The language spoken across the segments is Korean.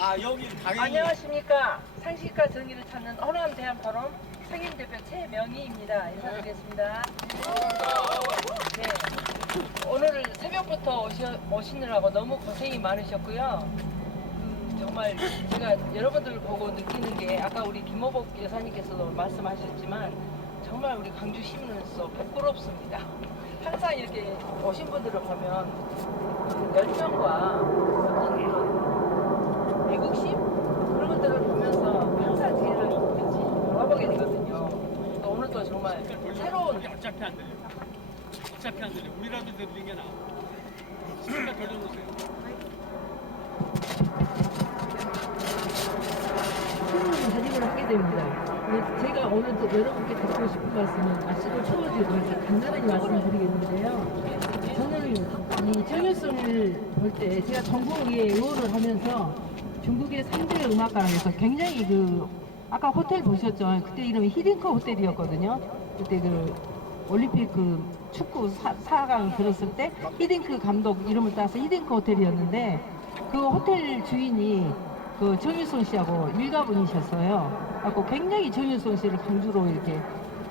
여기 당연히. 안녕하십니까. 상식과 정의를 찾는 호남 대한포럼 상임대표 최명희입니다. 인사드리겠습니다. 네, 오늘 새벽부터 오시느라고 너무 고생이 많으셨고요. 정말 제가 여러분들 보고 느끼는 게 아까 우리 김호복 여사님께서도 말씀하셨지만 정말 우리 광주 시민으로서 부끄럽습니다. 항상 이렇게 오신 분들을 보면 열정과 어떤 그런 애국심 그런 것들을 보면서 항상 제를 돌아보게 되거든요. 그러니까 오늘도 정말 새로운 어차피 안 들려. 어차피 안 들려. 우리라도 들리는 게 나아. 스피커 돌려놓으세요. 새로운 다짐을 하게 됩니다. 제가 오늘 여러분께 드리고 싶은 말씀은 날씨도 추워지고 해서 간단하게 말씀드리겠는데요. 저는 이 정일성을 볼 때 제가 전국에 의원을 하면서 중국의 3대 음악가에서 굉장히 아까 호텔 보셨죠? 그때 이름이 히딩커 호텔이었거든요. 그때 올림픽 축구 4강 들었을 때 히딩크 감독 이름을 따서 히딩커 호텔이었는데 그 호텔 주인이 정일성 씨하고 일가분이셨어요. 그래서 굉장히 정일성 씨를 광주로 이렇게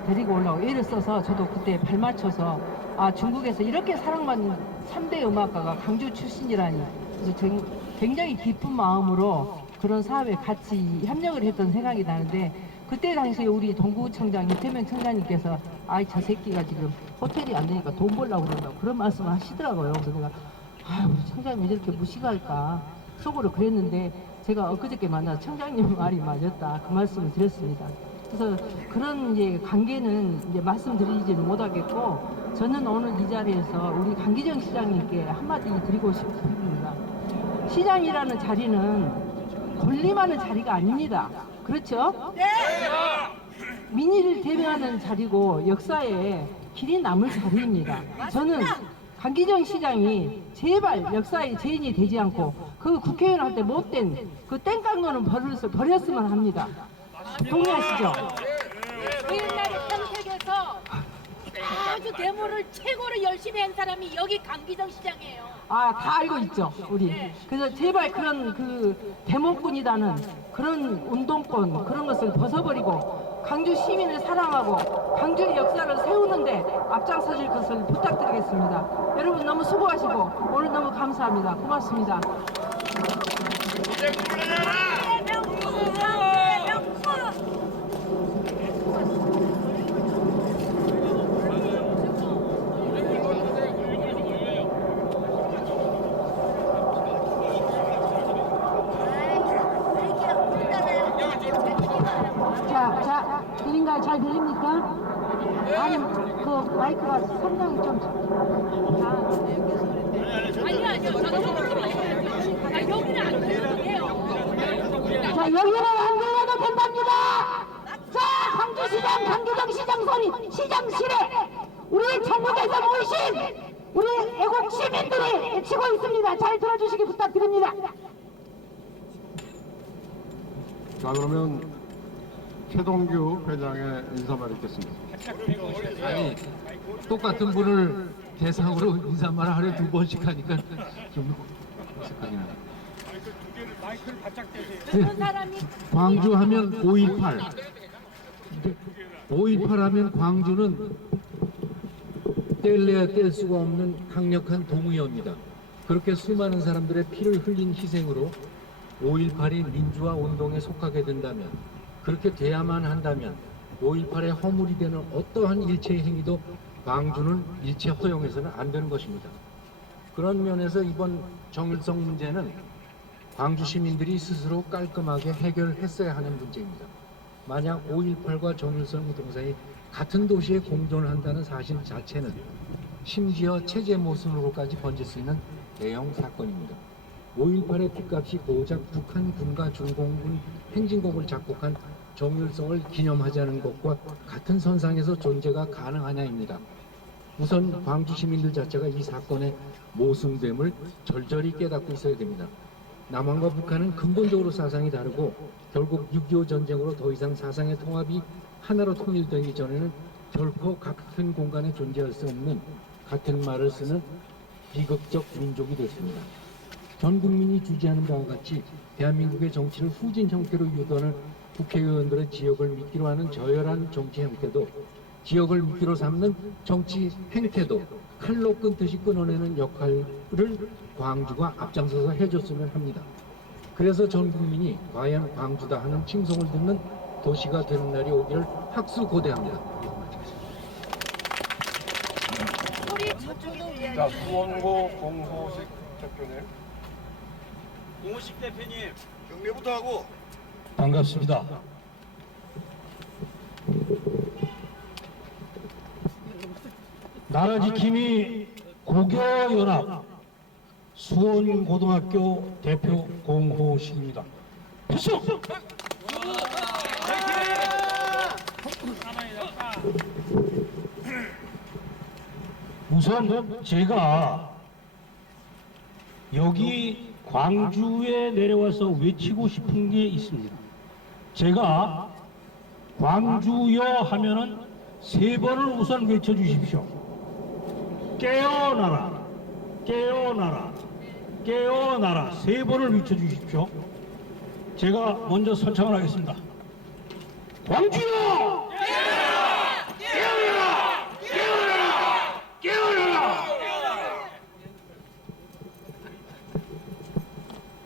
데리고 올라오고 애를 써서 저도 그때 발 맞춰서 중국에서 이렇게 사랑받는 3대 음악가가 광주 출신이라니 그래서 굉장히 기쁜 마음으로 그런 사업에 같이 협력을 했던 생각이 나는데 그때 당시에 우리 동구청장 이태명 청장님께서 저 새끼가 지금 호텔이 안 되니까 돈 벌려고 그런다고 그런 말씀을 하시더라고요. 그래서 내가 우리 청장님이 이렇게 무식할까 속으로 그랬는데 제가 엊그저께 만나 청장님 말이 맞았다 그 말씀을 드렸습니다. 그래서 그런 관계는 말씀드리지는 못하겠고 저는 오늘 이 자리에서 우리 강기정 시장님께 한마디 드리고 싶습니다. 시장이라는 자리는 군림하는 자리가 아닙니다. 그렇죠? 네! 민의를 대변하는 자리고 역사에 길이 남을 자리입니다. 저는 강기정 시장이 제발 역사의 죄인이 되지 않고 그 국회의원 할 때 못된 그 땡깡노는 버렸으면 합니다. 동의하시죠? 그 옛날에 평택에서 아주 데모를 최고로 열심히 한 사람이 여기 강기정 시장이에요. 다 알고 있죠, 우리. 그래서 제발 그런 데모꾼이라는 그런 운동권 그런 것을 벗어버리고 광주 시민을 사랑하고 광주의 역사를 세우는데 앞장서실 것을 부탁드리겠습니다. 여러분 너무 수고하시고 오늘 너무 감사합니다. 고맙습니다. 자, 들린가요? 잘 들립니까? 아니, 마이크가 상당히 좀. 아니요. 여기는 안 들려도 돼요. 자, 여기는 안 들려도 된답니다! 자, 광주시장, 강기정 시장 소리, 시장실에 우리 전국에서 모이신 우리 애국 시민들이 외치고 있습니다. 잘 들어주시기 부탁드립니다. 자, 그러면 최동규 회장의 인사말 읽겠습니다. 아니 똑같은 분을 대상으로 인사말 하루에 2번씩 하니까 좀 어색하긴 하네. 마이크를 바짝 대세요. 듣는 사람이 광주 하면 5.18 5.18 하면 광주는 뗄래야 뗄 수가 없는 강력한 동의어입니다. 그렇게 수많은 사람들의 피를 흘린 희생으로 5.18이 민주화 운동에 속하게 된다면 그렇게 돼야만 한다면 5.18의 허물이 되는 어떠한 일체의 행위도 광주는 일체 허용해서는 안 되는 것입니다. 그런 면에서 이번 정일성 문제는 광주 시민들이 스스로 깔끔하게 해결했어야 하는 문제입니다. 만약 5.18과 정일성 부동산이 같은 도시에 공존을 한다는 사실 자체는 심지어 체제 모순으로까지 번질 수 있는 대형 사건입니다. 5.18의 핏값이 고작 북한 군과 중공군 행진곡을 작곡한 정일성을 기념하자는 것과 같은 선상에서 존재가 가능하냐입니다. 우선 광주 시민들 자체가 이 사건의 모순됨을 절절히 깨닫고 있어야 됩니다. 남한과 북한은 근본적으로 사상이 다르고 결국 6.25 전쟁으로 더 이상 사상의 통합이 하나로 통일되기 전에는 결코 같은 공간에 존재할 수 없는 같은 말을 쓰는 비극적 민족이 됐습니다. 전 국민이 주지하는 바와 같이 대한민국의 정치를 후진 형태로 유도하는 국회의원들의 지역을 미끼로 하는 저열한 정치 형태도, 지역을 미끼로 삼는 정치 행태도 칼로 끊듯이 끊어내는 역할을 광주가 앞장서서 해줬으면 합니다. 그래서 전 국민이 과연 광주다 하는 칭송을 듣는 도시가 되는 날이 오기를 학수고대합니다. 우리 저쪽도 자, 수원고 공호식 대표님. 공호식 대표님. 경례부터 하고. 반갑습니다. 나라지킴이 고교연합 수원고등학교 대표 공호식입니다. 필수! 우선 제가 여기 광주에 내려와서 외치고 싶은 게 있습니다. 제가 광주여 하면은 3번을 우선 외쳐주십시오. 깨어나라, 깨어나라, 깨어나라 3번을 외쳐주십시오. 제가 먼저 선창을 하겠습니다. 광주여! 깨어나라! 깨어나라! 깨어나라!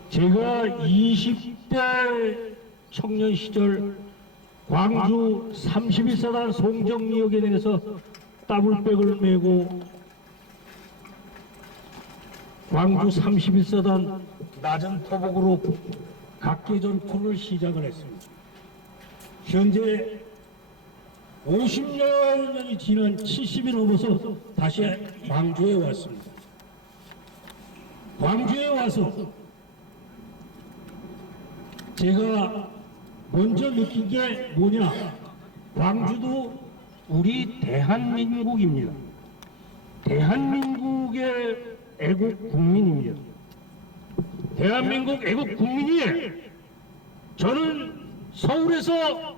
제가 20대 청년 시절 광주 31사단 송정리역에 내려서 더블백을 메고 광주 31사단 낮은 토복으로 각계 전투를 시작을 했습니다. 현재 50년이 지난 70이 넘어서 다시 광주에 왔습니다. 광주에 와서 제가 먼저 느낀 게 뭐냐? 광주도 우리 대한민국입니다. 대한민국의 애국 국민입니다. 대한민국 애국 국민이 저는 서울에서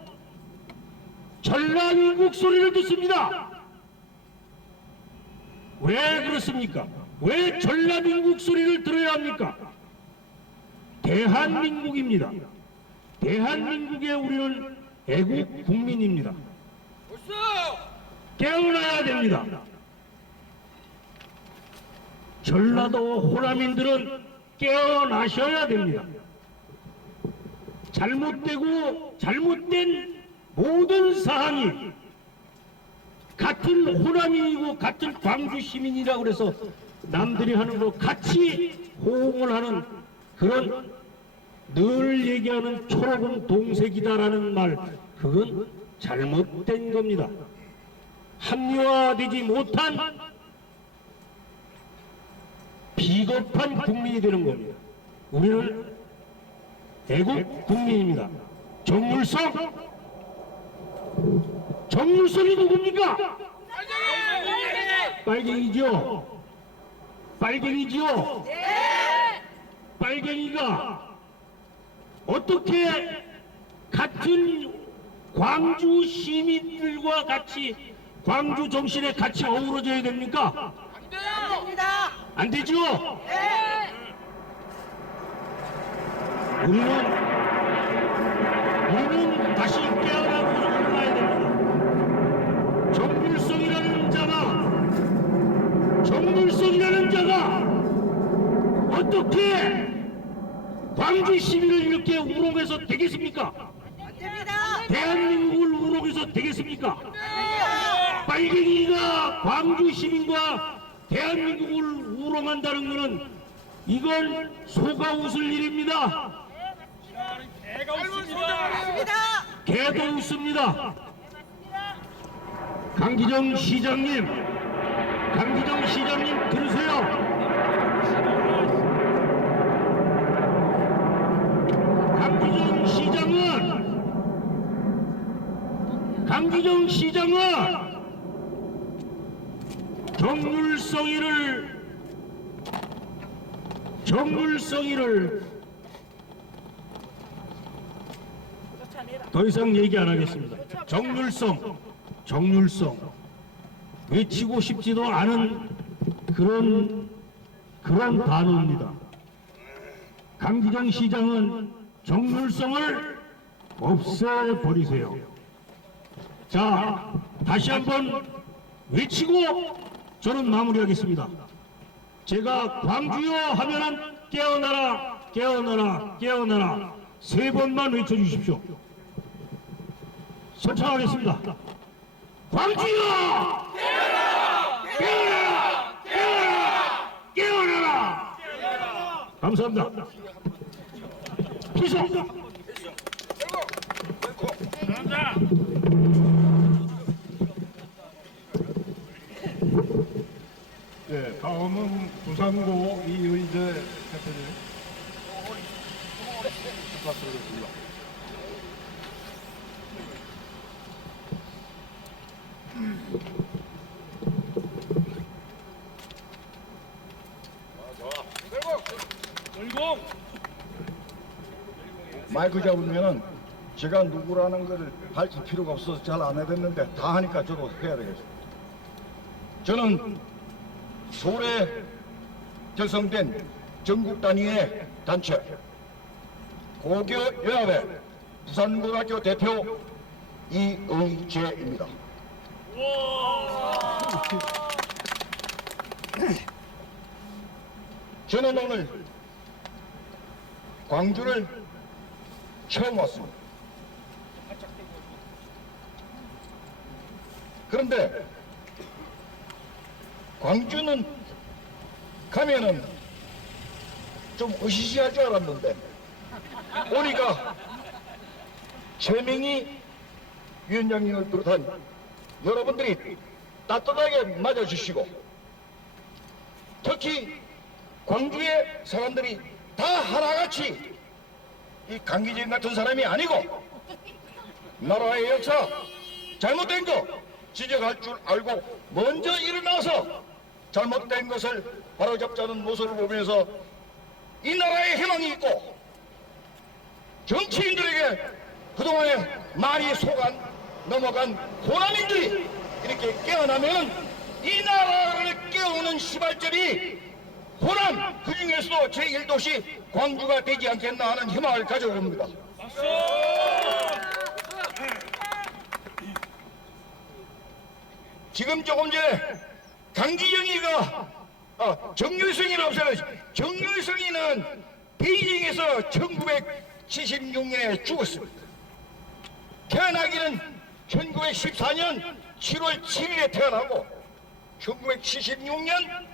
전라민국 소리를 듣습니다. 왜 그렇습니까? 왜 전라민국 소리를 들어야 합니까? 대한민국입니다. 대한민국의 우리는 애국 국민입니다. 깨어나야 됩니다. 전라도 호남인들은 깨어나셔야 됩니다. 잘못된 모든 사항이 같은 호남인이고 같은 광주 시민이라고 해서 남들이 하는 거 같이 호응을 하는 그런 늘 얘기하는 초록은 동색이다라는 말, 그건 잘못된 겁니다. 합리화되지 못한 비겁한 국민이 되는 겁니다. 우리는 애국 국민입니다. 정물성이 누굽니까? 빨갱이죠? 빨갱이죠? 빨갱이가 어떻게 같은 광주 시민들과 같이 광주 정신에 같이 어우러져야 됩니까? 안 됩니다. 안 되죠? 우리는 다시 깨어나고 일어나야 됩니다. 정물성이라는 자가 어떻게 광주 시민을 이렇게 우롱해서 되겠습니까? 안 됩니다. 대한민국을 우롱해서 되겠습니까? 빨갱이가 광주 시민과 대한민국을 우롱한다는 것은 이건 속아 웃을 일입니다. 개가 웃습니다. 개도 웃습니다. 강기정 시장님 들으세요. 강기정 시장은 정물성이를 더 이상 얘기 안 하겠습니다. 정률성 외치고 싶지도 않은 그런 단어입니다. 강기정 시장은 정률성을 없애버리세요. 자, 다시 한번 외치고 저는 마무리하겠습니다. 제가 광주요 하면은 깨어나라, 깨어나라, 깨어나라 세 번만 외쳐주십시오. 선창하겠습니다. 광주요! 깨어나라! 깨어나라! 깨어나라! 깨어나라! 감사합니다. 피서! 네, 다음은 부산고 이의재 대표님. 부탁드리겠습니다. 열공. 마이크 잡으면은 제가 누구라는 것을 밝힐 필요가 없어서 잘 안 해봤는데 다 하니까 저도 해야 되겠습니다. 저는 서울에 결성된 전국 단위의 단체 고교연합의 부산고등학교 대표 이의재입니다. 저는 오늘 광주를 처음 왔습니다. 그런데 광주는 가면은 좀 으시시할 줄 알았는데 오니까 최명희 위원장님을 비롯한 여러분들이 따뜻하게 맞아주시고 특히 광주의 사람들이 다 하나같이 이 강기정 같은 사람이 아니고 나라의 역사 잘못된 거 지적할 줄 알고 먼저 일어나서 잘못된 것을 바로잡자는 모습을 보면서 이 나라에 희망이 있고 정치인들에게 그동안에 많이 넘어간 호남인들이 이렇게 깨어나면 이 나라를 깨우는 시발점이 호남 그 중에서도 제1도시 광주가 되지 않겠나 하는 희망을 가져봅니다. 지금 조금 전에 강기정이가 정유성이는 없어요. 정유성이는 베이징에서 1976년에 죽었습니다. 태어나기는 1914년 7월 7일에 태어나고 1976년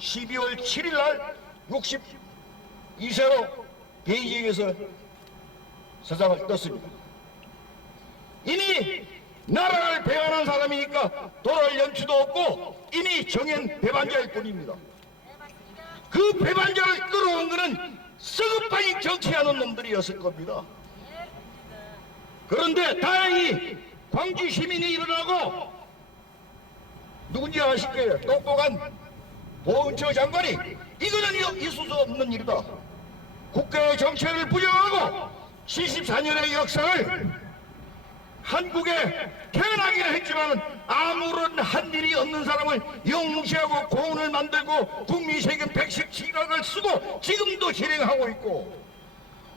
12월 7일 날 62세로 베이징에서 세상을 떴습니다. 이미 나라를 배반한 사람이니까 돌아올 염치도 없고 이미 정연 배반자일 뿐입니다. 그 배반자를 끌어온 것은 서급하니 정치하는 놈들이었을 겁니다. 그런데 다행히 광주 시민이 일어나고 누군지 아실 거예요. 똑똑한 보훈처 장관이 이거는 있을 수 없는 일이다. 국가의 정체를 부정하고 74년의 역사를 한국에 태어나기는 했지만 아무런 한 일이 없는 사람을 영무시하고 공원을 만들고 국민세금 117억을 쓰고 지금도 진행하고 있고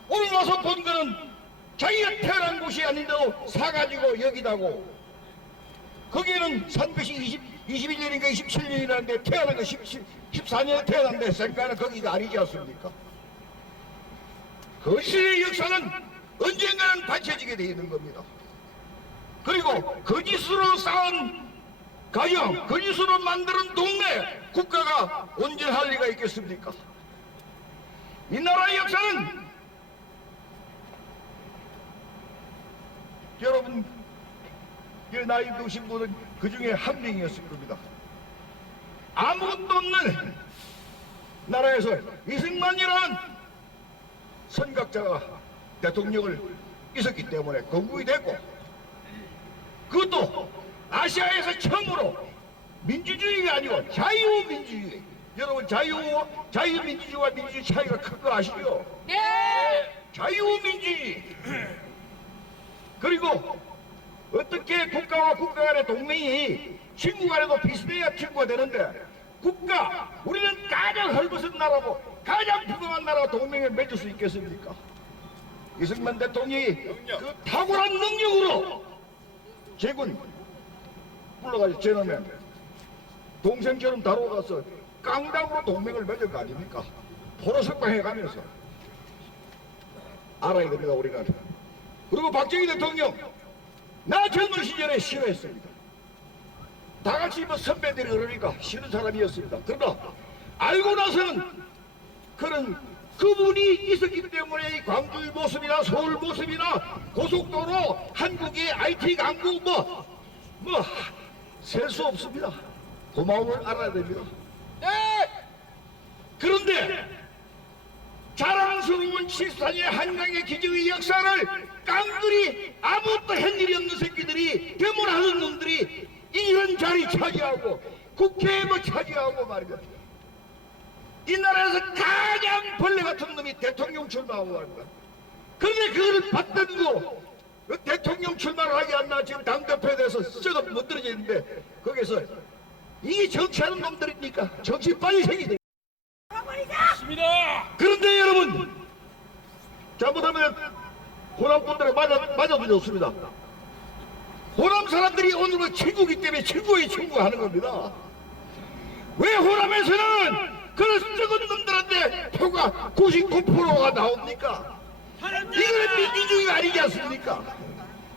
오늘 와서 본 거는 자기가 태어난 곳이 아닌데도 사가지고 여기다고 거기에는 산 것이 21년인가 27년이라는데 태어난 거 14년에 태어난데 생각하는 거기가 아니지 않습니까? 거시의 역사는 언젠가는 밝혀지게 되어 있는 겁니다. 그리고 거짓으로 쌓은 가정, 거짓으로 만드는 동네 국가가 온전할 리가 있겠습니까? 이 나라의 역사는 여러분 나이 드신 분은 그 중에 한 명이었을 겁니다. 아무것도 없는 나라에서 이승만이라는 선각자가 대통령을 있었기 때문에 건국이 됐고 그것도 아시아에서 처음으로 민주주의가 아니고 자유민주주의. 여러분 자유민주주의와 민주주의 차이가 큰 거 아시죠? 네. 자유민주주의. 그리고 어떻게 국가와 국가 간의 동맹이 친구 간에도 비슷해야 친구가 되는데 우리는 가장 헐벗은 나라고 가장 부강한 나라와 동맹을 맺을 수 있겠습니까? 이승만 대통령이 그 탁월한 능력으로 제군 불러가지고 제놈에 동생처럼 다뤄가서 깡당으로 동맹을 맺을 거 아닙니까? 포로석방 해가면서 알아야 됩니다 우리가. 그리고 박정희 대통령 나 젊은 시절에 싫어했습니다. 다 같이 뭐 선배들이 그러니까 싫은 사람이었습니다. 그러나 알고 나서는 그분이 있었기 때문에 이 광주의 모습이나 서울 모습이나 고속도로 한국의 IT 강국 셀 수 없습니다. 고마움을 알아야 됩니다. 네! 그런데 자랑스러운 74년의 한강의 기적의 역사를 깡그리 아무것도 한 일이 없는 새끼들이 데모하는 놈들이 이런 자리 차지하고 국회에 차지하고 말이야. 이 나라에서 가장 벌레 같은 놈이 대통령 출마하고 말이야. 그런데 그걸 받들고 그 대통령 출마를 하지 않나 지금 당대표에 대해서 썩어 못들어져 있는데 거기서 이게 정치하는 놈들입니까? 정치 빨리 생기네. 그런데 여러분 잘못하면 호남분들에 맞아도 좋습니다. 호남 사람들이 오늘은 친구기 때문에 친구에 하는 겁니다. 왜 호남에서는 그런 썩은 놈들한테 표가 99%가 나옵니까? 이거는 민주주의가 아니지 않습니까?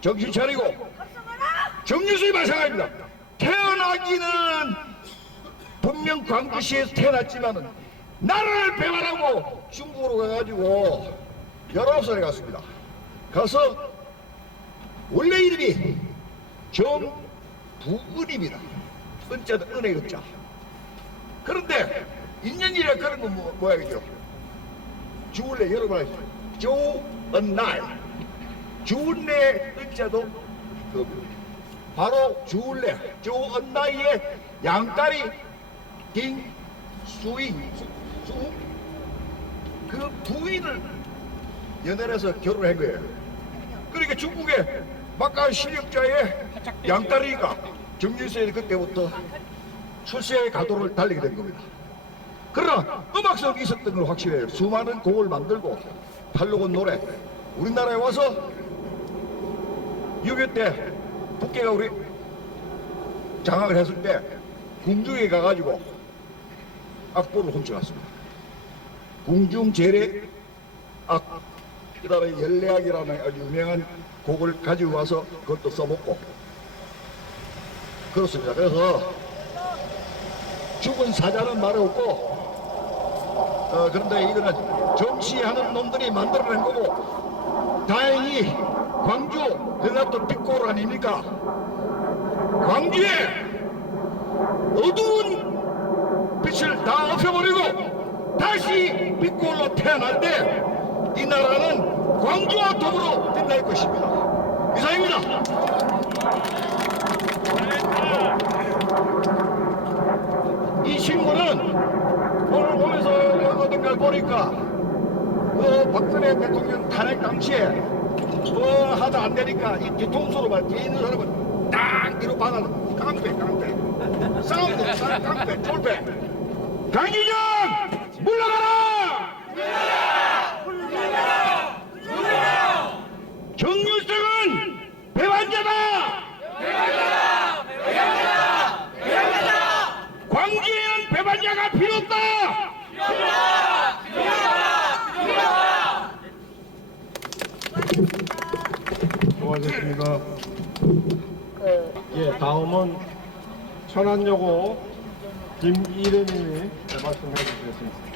정신 차리고 정유수이 마찬가지입니다. 태어나기는 분명 광주시에서 태어났지만은 나라를 배반하고 중국으로 가가지고 19살에 갔습니다. 가서 원래 이름이 정부은입니다. 은자도 은혜 은자. 그런데 인연이라 그런 건 뭐야겠죠? 주울레 여러분 아시죠? 조은날 주울레 은자도 바로 주울레 조은나이의 양딸이 딩수이 그 부인을 연애를 해서 결혼한 거예요. 그러니까 중국의 막강한 실력자의 양딸이니까 정유세는 그때부터 출세의 가도를 달리게 된 겁니다. 그러나 음악성이 있었던 건 확실해요. 수많은 곡을 만들고 팔로곤 노래 우리나라에 와서 6.25 때 북계가 우리 장악을 했을 때 궁중에 가가지고 악보를 훔쳐갔습니다. 궁중 제례 악, 그 다음에 열례악이라는 아주 유명한 곡을 가지고 와서 그것도 써먹고 그렇습니다. 그래서 죽은 사자는 말이 없고 그런데 이거는 정치하는 놈들이 만들어낸 거고 다행히 광주 연합도 빛골 아닙니까? 광주에 어두운 빛을 다 없애버리고 다시 빛골로 태어날 때 이 나라는 광주와 더불어 빛날 것입니다. 이상입니다. 이 친구는 오늘 보면서 어딘가 보니까 그 박근혜 대통령 탄핵 당시에 뭐 하다 안 되니까 이 뒤통수로만 뒤에 있는 사람은 딱 뒤로 박아 깡패 싸움도 깡패 쫄패 강기정 물러가라! 정유성은 배반자다! 광주에는 배반자가 필요 없다! 수고하셨습니다. 예, 다음은 천안여고 김이래님이 말씀해 주시겠습니다.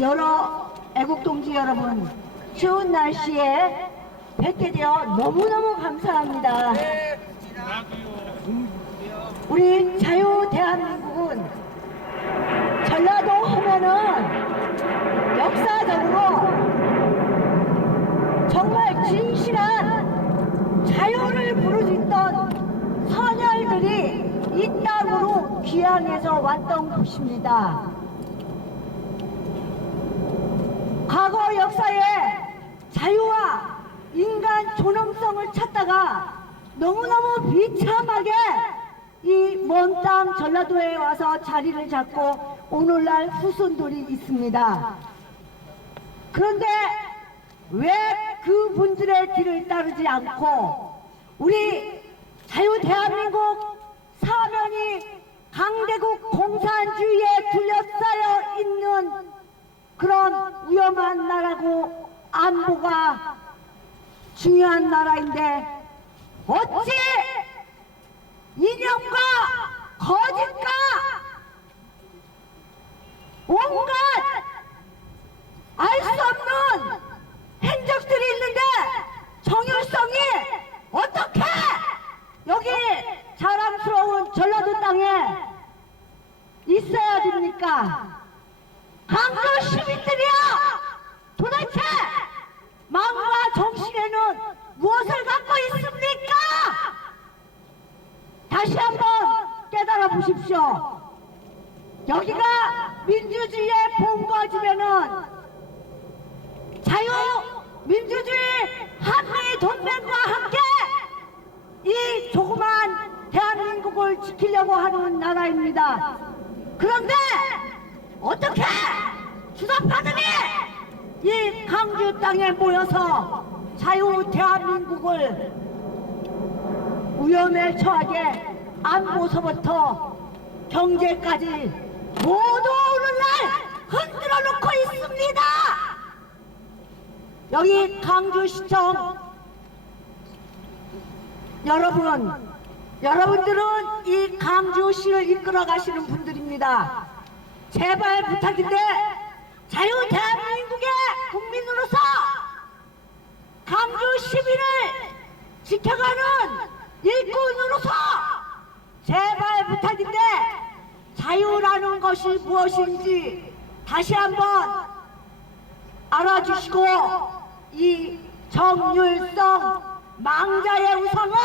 여러 애국동지 여러분, 추운 날씨에 뵙게 되어 너무너무 감사합니다. 우리 자유 대한민국은 전라도 하면은 역사적으로 정말 진실한 자유를 부르짖던 선열들이 이 땅으로 귀향해서 왔던 곳입니다. 과거 역사에 자유와 인간 존엄성을 찾다가 너무너무 비참하게 이 먼 땅 전라도에 와서 자리를 잡고 오늘날 후손들이 있습니다. 그런데 왜 그분들의 길을 따르지 않고 우리 자유 대한민국 사면이 강대국 공산주의에 둘러싸여 있는 그런 위험한 나라고 안보가 중요한 나라인데 어찌 이념과 거짓과 온갖 알 수 없는 행적들이 있는데 정율성이 어떻게 여기 자랑스러운 전라도 땅에 있어야 됩니까? 강도 시민들이야 도대체 마음과 정신에는 무엇을 갖고 있습니까? 다시 한번 깨달아 보십시오. 여기가 민주주의의 본거지면은 자유 민주주의 한미 동맹과 함께 이 조그만 대한민국을 지키려고 하는 나라입니다. 그런데 어떻게 주사파들이 이 강주 땅에 모여서 자유 대한민국을 위험에 처하게 안보서부터 경제까지 모두 오늘날 흔들어 놓고 있습니다. 여기 강주시청 여러분들은 이 강주시를 이끌어 가시는 분들입니다. 제발 부탁인데 자유 대한민국의 국민으로서 강주 시민을 지켜가는 일꾼으로서 제발 부탁인데 자유라는 것이 무엇인지 다시 한번 알아주시고 이 정율성 망자의 우상을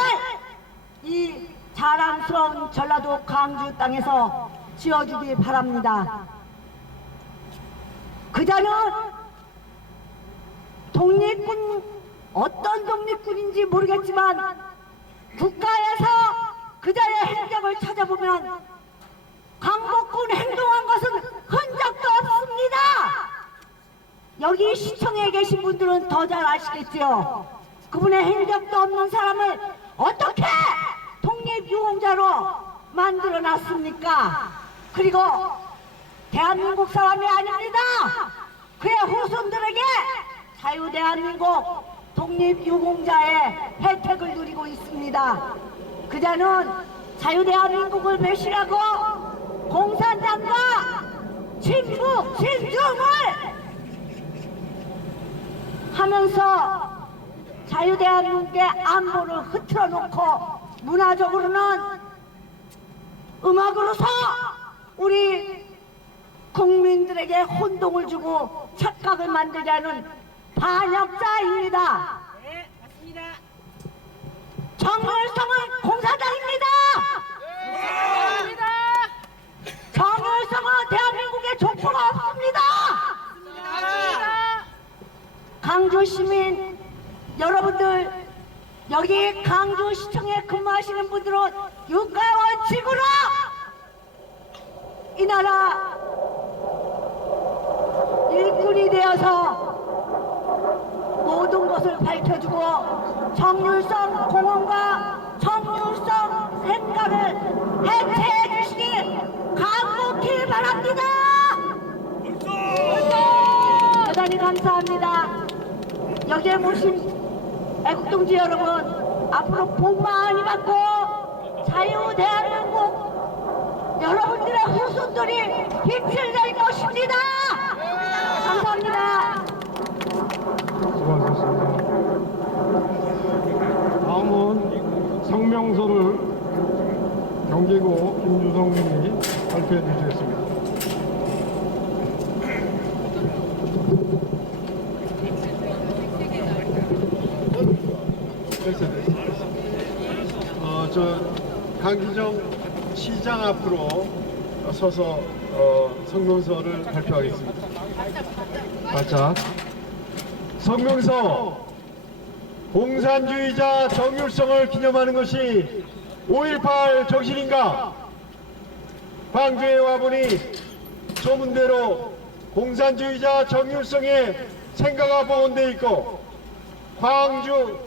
이 자랑스러운 전라도 강주 땅에서 지어주기 바랍니다. 그자는 독립군 어떤 독립군인지 모르겠지만 국가에서 그자의 행적을 찾아보면 광복군 행동한 것은 흔적도 없습니다. 여기 시청에 계신 분들은 더 잘 아시겠지요. 그분의 행적도 없는 사람을 어떻게 독립유공자로 만들어놨습니까? 그리고 대한민국 사람이 아닙니다. 그의 후손들에게 자유대한민국 독립유공자의 혜택을 누리고 있습니다. 그자는 자유대한민국을 배신하고 공산당과 친북, 친중을 하면서 자유대한민국의 안보를 흐트러 놓고 문화적으로는 음악으로서 우리 국민들에게 혼동을 주고 착각을 만들게 하는 반역자입니다. 네, 맞습니다. 정율성은 공산당입니다. 맞습니다. 정율성은 대한민국에 족보가 없습니다. 맞습니다. 강주 시민 여러분들, 여기 강주시청에 근무하시는 분들은 육가원칙으로 이 나라 일꾼이 되어서 모든 것을 밝혀주고 정율성 공헌과 정율성 생각을 해체해 주시기 간곡히 바랍니다. 대단히 감사합니다. 여기에 모신 애국동지 여러분, 앞으로 복 많이 받고 자유 대한민국 여러분들의 후손들이 빛을 낼 것입니다. 감사합니다. 수고하셨습니다. 다음은 성명서를 경기고 김주성 님이 발표해 주시겠습니다. 저 강기정 시장 앞으로 서서 성명서를 발표하겠습니다. 바짝. 성명서 공산주의자 정율성을 기념하는 것이 5.18 정신인가? 광주에 와보니 소문대로 공산주의자 정율성의 생가가 복원되어 있고 광주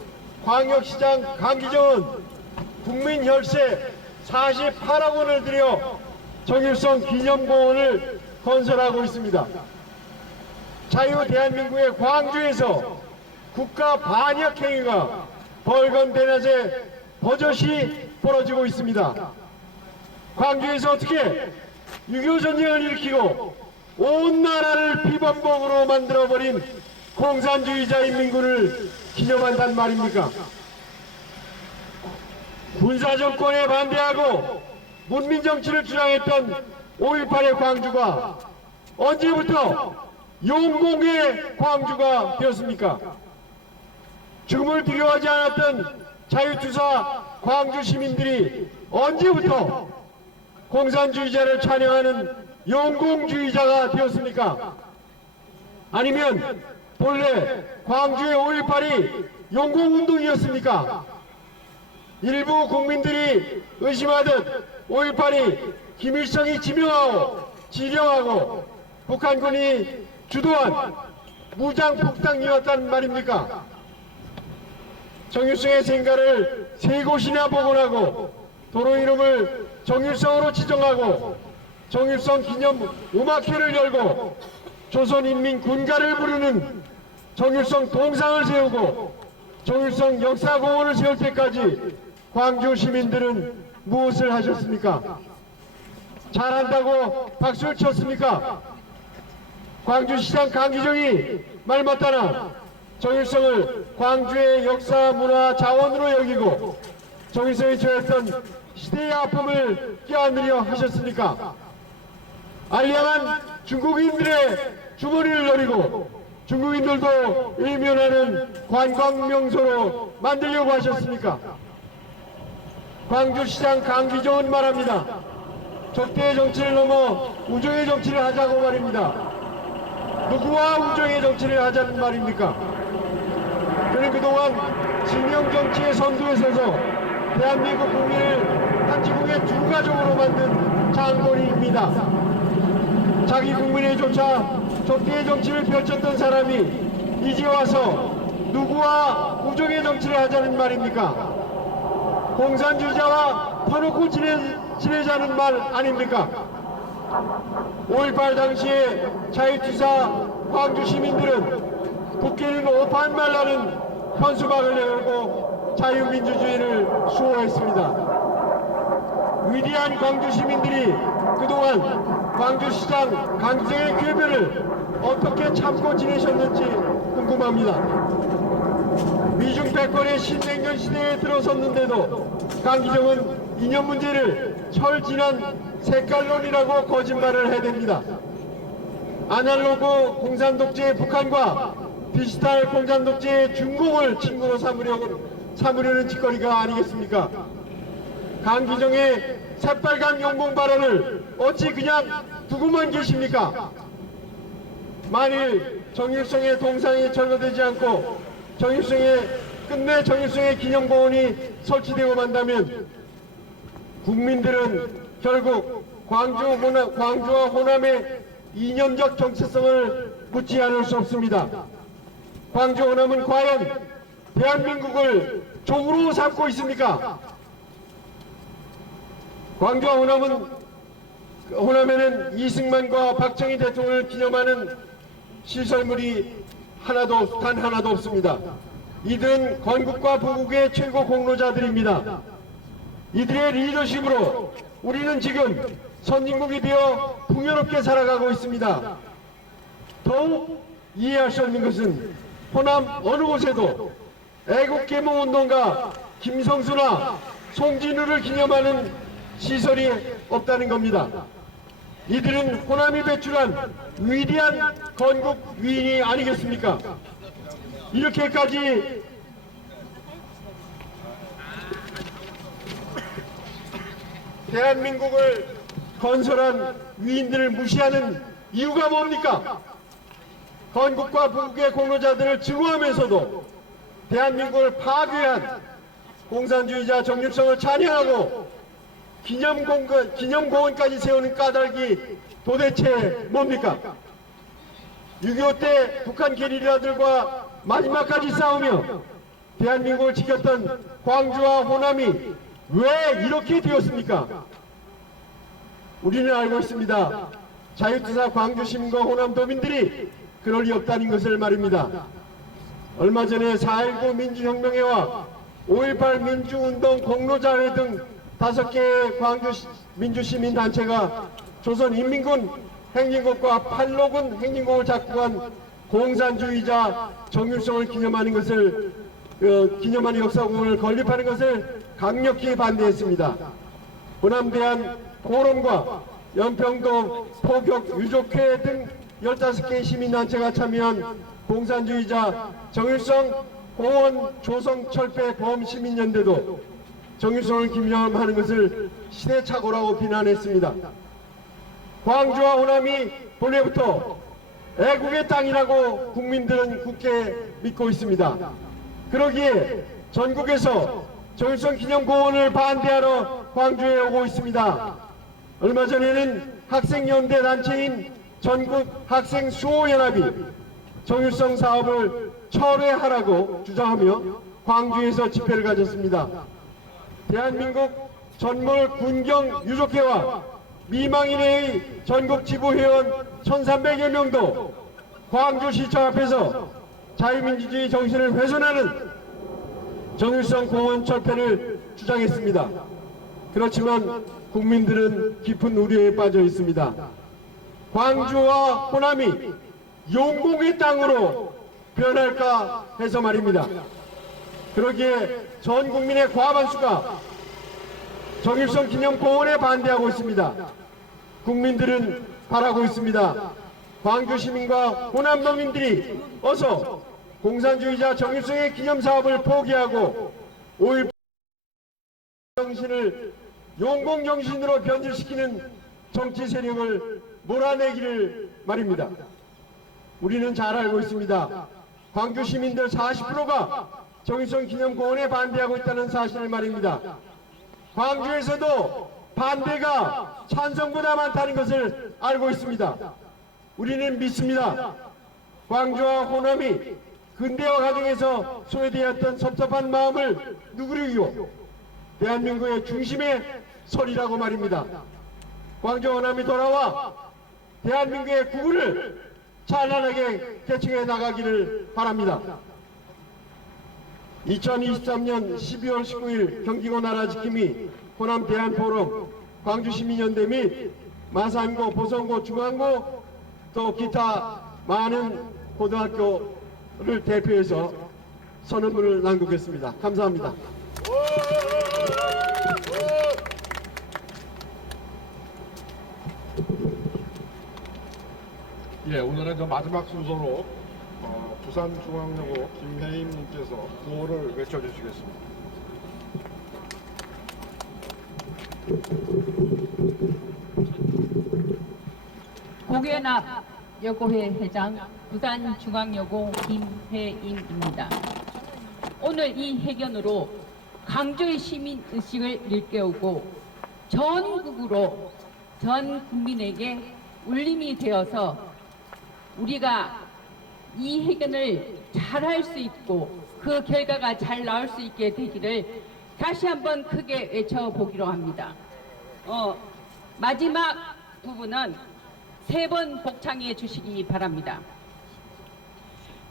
광역시장 강기정은 국민혈세 48억 원을 들여 정율성 기념공원을 건설하고 있습니다. 자유 대한민국의 광주에서 국가 반역 행위가 벌건 대낮에 버젓이 벌어지고 있습니다. 광주에서 어떻게 6.25 전쟁을 일으키고 온 나라를 비범벅으로 만들어버린 공산주의자 인민군을 기념한단 말입니까? 군사정권에 반대하고 문민정치를 주장했던 5.18의 광주가 언제부터 용공의 광주가 되었습니까? 죽음을 두려워하지 않았던 자유투사 광주 시민들이 언제부터 공산주의자를 찬양하는 용공주의자가 되었습니까? 아니면 본래 광주의 5.18이 용공운동이었습니까? 일부 국민들이 의심하듯 5.18이 김일성이 지명하고 지령하고 북한군이 주도한 무장폭탄이었단 말입니까? 정율성의 생가를 3곳이나 복원하고 도로 이름을 정율성으로 지정하고 정율성 기념 음악회를 열고 조선인민 군가를 부르는 정율성 동상을 세우고 정율성 역사공원을 세울 때까지 광주 시민들은 무엇을 하셨습니까? 잘한다고 박수를 쳤습니까? 광주시장 강기정이 말 맞다나 정율성을 광주의 역사 문화 자원으로 여기고 정율성이 처했던 시대의 아픔을 껴안으려 하셨습니까? 알량한 중국인들의 주머니를 노리고 중국인들도 일면하는 관광명소로 만들려고 하셨습니까? 광주시장 강기정은 말합니다. 적대의 정치를 넘어 우정의 정치를 하자고 말입니다. 누구와 우정의 정치를 하자는 말입니까? 그는 그동안 진영정치의 선두에 서서 대한민국 국민을 한 지붕의 두 가족으로 만든 장본인입니다. 자기 국민에조차 적대의 정치를 펼쳤던 사람이 이제 와서 누구와 우정의 정치를 하자는 말입니까? 공산주의자와 터놓고 지내자는 말 아닙니까? 5.18 당시에 자유투사 광주 시민들은 국회는 오판 말라는 현수막을 내걸고 자유민주주의를 수호했습니다. 위대한 광주 시민들이 그동안 광주시장 강기정의 궤변을 어떻게 참고 지내셨는지 궁금합니다. 미중 패권의 신냉전 시대에 들어섰는데도 강기정은 이념 문제를 철진한 색깔론이라고 거짓말을 해댑니다. 아날로그 공산독재의 북한과 디지털 공산독재의 중공을 친구로 삼으려는 짓거리가 아니겠습니까? 강기정의 새빨간 용공 발언을 어찌 그냥 두고만 계십니까? 만일 정일성의 동상이 절거되지 않고 끝내 정일성의 기념공원이 설치되고 만다면 국민들은 결국 광주와 호남의 이념적 정체성을 묻지 않을 수 없습니다. 광주 호남은 과연 대한민국을 종으로 삼고 있습니까? 광주와 호남에는 이승만과 박정희 대통령을 기념하는 시설물이 단 하나도 없습니다. 이들은 건국과 부국의 최고 공로자들입니다. 이들의 리더십으로 우리는 지금 선진국이 되어 풍요롭게 살아가고 있습니다. 더욱 이해할 수 없는 것은 호남 어느 곳에도 애국개몽운동가 김성수나 송진우를 기념하는 시설이 없다는 겁니다. 이들은 호남이 배출한 위대한 건국 위인이 아니겠습니까? 이렇게까지 대한민국을 건설한 위인들을 무시하는 이유가 뭡니까? 건국과 부국의 공로자들을 증오하면서도 대한민국을 파괴한 공산주의자 정육성을 찬양하고 기념공원까지 세우는 까닭이 도대체 뭡니까? 6.25 때 북한 게릴라들과 마지막까지 싸우며 대한민국을 지켰던 광주와 호남이 왜 이렇게 되었습니까? 우리는 알고 있습니다. 자유투사 광주 시민과 호남 도민들이 그럴 리 없다는 것을 말입니다. 얼마 전에 4.19 민주혁명회와 5.18 민주운동 공로자회 등 5개의 광주 민주시민단체가 조선인민군 행진곡과 팔로군 행진곡을 작곡한 공산주의자 정율성을 기념하는 것을 기념하는 역사공원을 건립하는 것을 강력히 반대했습니다. 호남대한 포럼과 연평도 포격 유족회 등 15개 시민단체가 참여한 공산주의자 정율성 공원 조성철폐 범시민연대도 정율성을 기념하는 것을 시대착오라고 비난했습니다. 광주와 호남이 본래부터 애국의 땅이라고 국민들은 굳게 믿고 있습니다. 그러기에 전국에서 정율성 기념공원을 반대하러 광주에 오고 있습니다. 얼마 전에는 학생연대 단체인 전국학생수호연합이 정율성 사업을 철회하라고 주장하며 광주에서 집회를 가졌습니다. 대한민국 전몰 군경 유족회와 미망인회의 전국 지부회원 1300여 명도 광주시청 앞에서 자유민주주의 정신을 훼손하는 정율성 공원 철폐를 주장했습니다. 그렇지만 국민들은 깊은 우려에 빠져 있습니다. 광주와 호남이 용공의 땅으로 변할까 해서 말입니다. 그러기에 전 국민의 과반수가 정율성 기념공원에 반대하고 있습니다. 국민들은 바라고 있습니다. 광주 시민과 호남 도민들이 어서 공산주의자 정율성의 기념사업을 포기하고 5.18 정신을 용공정신으로 변질시키는 정치 세력을 몰아내기를 말입니다. 우리는 잘 알고 있습니다. 광주 시민들 40%가 정율성 기념공원에 반대하고 있다는 사실을 말입니다. 광주에서도 반대가 찬성보다 많다는 것을 알고 있습니다. 우리는 믿습니다. 광주와 호남이 근대화 과정에서 소외되었던 섭섭한 마음을 누그리고 대한민국의 중심에 서리라고 말입니다. 광주 호남이 돌아와 대한민국의 구분을 찬란하게 개척해 나가기를 바랍니다. 2023년 12월 19일 경기고 나라지킴이 호남 대한포럼 광주시민연대 및 마산고, 보성고, 중앙고 또 기타 많은 고등학교를 대표해서 선언문을 낭독했습니다. 감사합니다. 예, 오늘은 저 마지막 순서로 부산중앙여고 김혜임님께서 구호를 외쳐주시겠습니다. 고견압 여고회 회장 부산중앙여고 김혜임입니다. 오늘 이 회견으로 광주의 시민의식을 일깨우고 전국으로 전 국민에게 울림이 되어서 우리가 이 회견을 잘할 수 있고 그 결과가 잘 나올 수 있게 되기를 다시 한번 크게 외쳐보기로 합니다. 마지막 부분은 3번 복창해 주시기 바랍니다.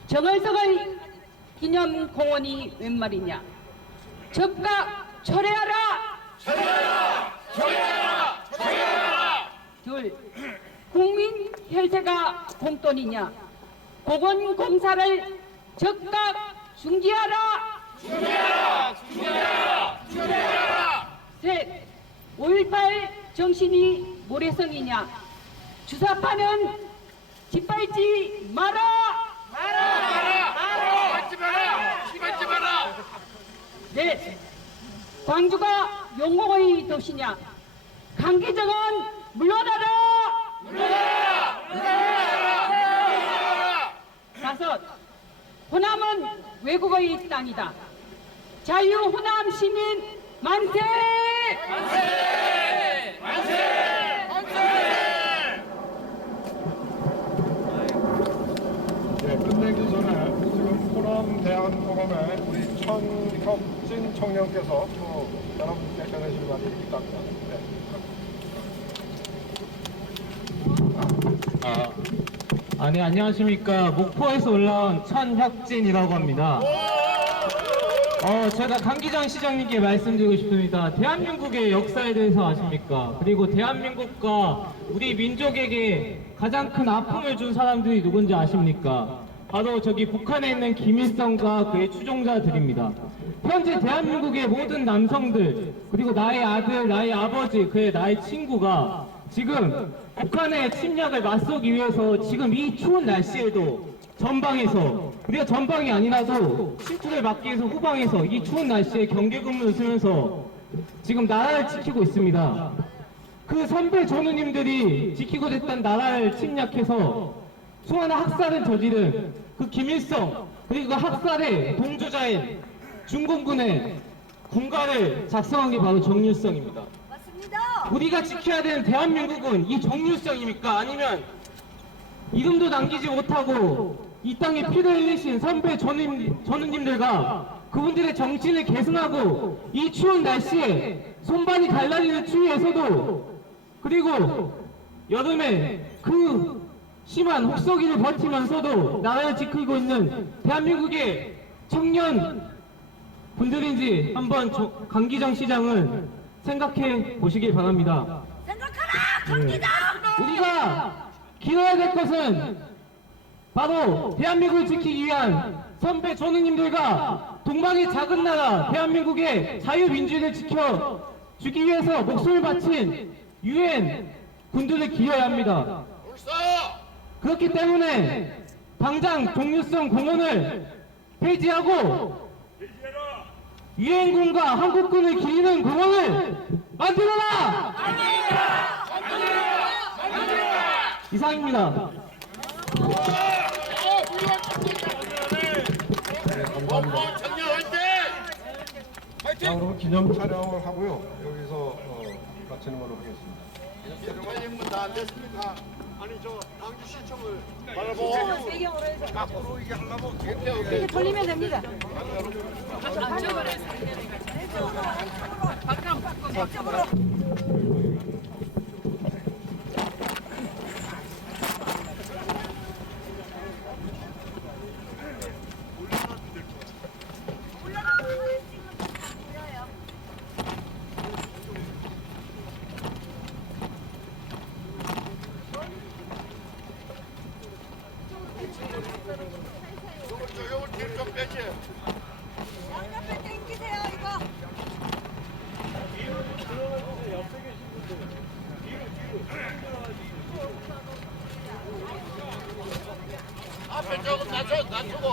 정월석의 기념공원이 웬 말이냐? 즉각 철회하라! 철회하라! 철회하라! 철회하라! 둘, 국민 혈세가 공돈이냐? 공원 공사를 즉각 중지하라! 중지하라! 중지하라! 중지하라! 셋, 5.18 정신이 모래성이냐? 주사파는 짓밟지 마라! 마라! 마라! 마라! 짓밟지 마라! 짓밟지 마라! 넷, 광주가 용공의 도시냐? 강기정은 물러나라! 물러나라! 물러나라! 물러나라! 5. 호남은 외국어의 땅이다. 자유 호남 시민 만세! 만세! 만세! 만세! 예, 끝내기 전에 지금 호남 대한포럼의 우리 천혁진 청년께서 또 여러분께 전해주실 말이 있답니다. 네. 네, 안녕하십니까. 목포에서 올라온 천혁진이라고 합니다. 제가 강기정 시장님께 말씀드리고 싶습니다. 대한민국의 역사에 대해서 아십니까? 그리고 대한민국과 우리 민족에게 가장 큰 아픔을 준 사람들이 누군지 아십니까? 바로 저기 북한에 있는 김일성과 그의 추종자들입니다. 현재 대한민국의 모든 남성들, 그리고 나의 아들, 나의 아버지, 나의 친구가 지금 북한의 침략을 맞서기 위해서 지금 이 추운 날씨에도 전방에서, 우리가 전방이 아니라도 침투를 막기 위해서 후방에서 이 추운 날씨에 경계근무를 쓰면서 지금 나라를 지키고 있습니다. 그 선배 전우님들이 지키고 됐던 나라를 침략해서 수많은 학살을 저지른 그 김일성, 그리고 그 학살의 동조자인 중공군의 군가를 작성한 게 바로 정률성입니다. 우리가 지켜야 되는 대한민국은 이 정률성입니까? 아니면 이름도 남기지 못하고 이 땅에 피를 흘리신 선배 전우님들과 그분들의 정신을 계승하고 이 추운 날씨에 손발이 갈라지는 추위에서도, 그리고 여름에 그 심한 혹서기를 버티면서도 나라를 지키고 있는 대한민국의 청년 분들인지 한번 강기정 시장은 생각해 보시길 바랍니다. 생각하라 강기정! 우리가 기도해야 될 것은 바로 대한민국을 지키기 위한 선배 전우님들과 동방의 작은 나라 대한민국의 자유민주를 지켜주기 위해서 목숨을 바친 유엔 군들을 기여해야 합니다. 그렇기 때문에 당장 정률성 공원을 폐지하고 유엔군과 한국군을 기리는 공원을 만들어라! 이상입니다. 네, 감사합니다. 자, 그럼 기념 촬영을 하고요. 여기서 마치는 걸로 하겠습니다. 촬영은 다 안 됐습니까? 아니, 저 광주시청을 배경으로 해서 앞으로 이게 하려고 이렇게 돌리면 됩니다. 요걸 뒤로 좀 빼지. 양옆에 땡기세요 이거. 앞에 조금 낮추고.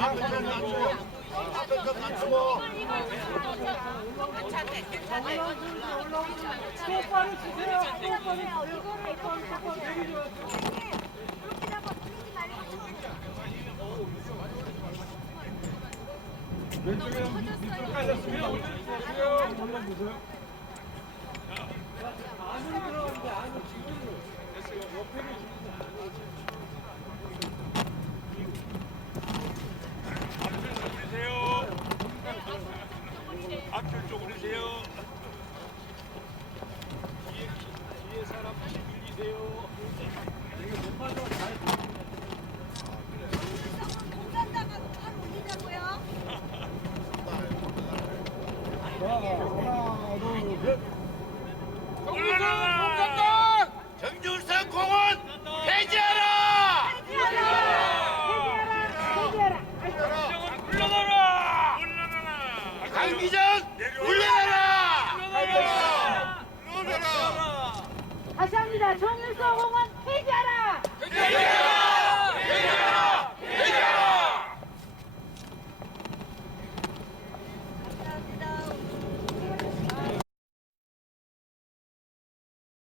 앞에 좀 낮추고. 앞에 좀 낮추고. 괜찮네. 똑바로 주세요. 왼쪽에 밑으로 깔렸습니다. 보세요. 한번 보세요. 안으로 들어가는데 안으로 지금 됐어요. 옆에를 앞쪽으로 오세요. 앞쪽 쪽으로 오세요.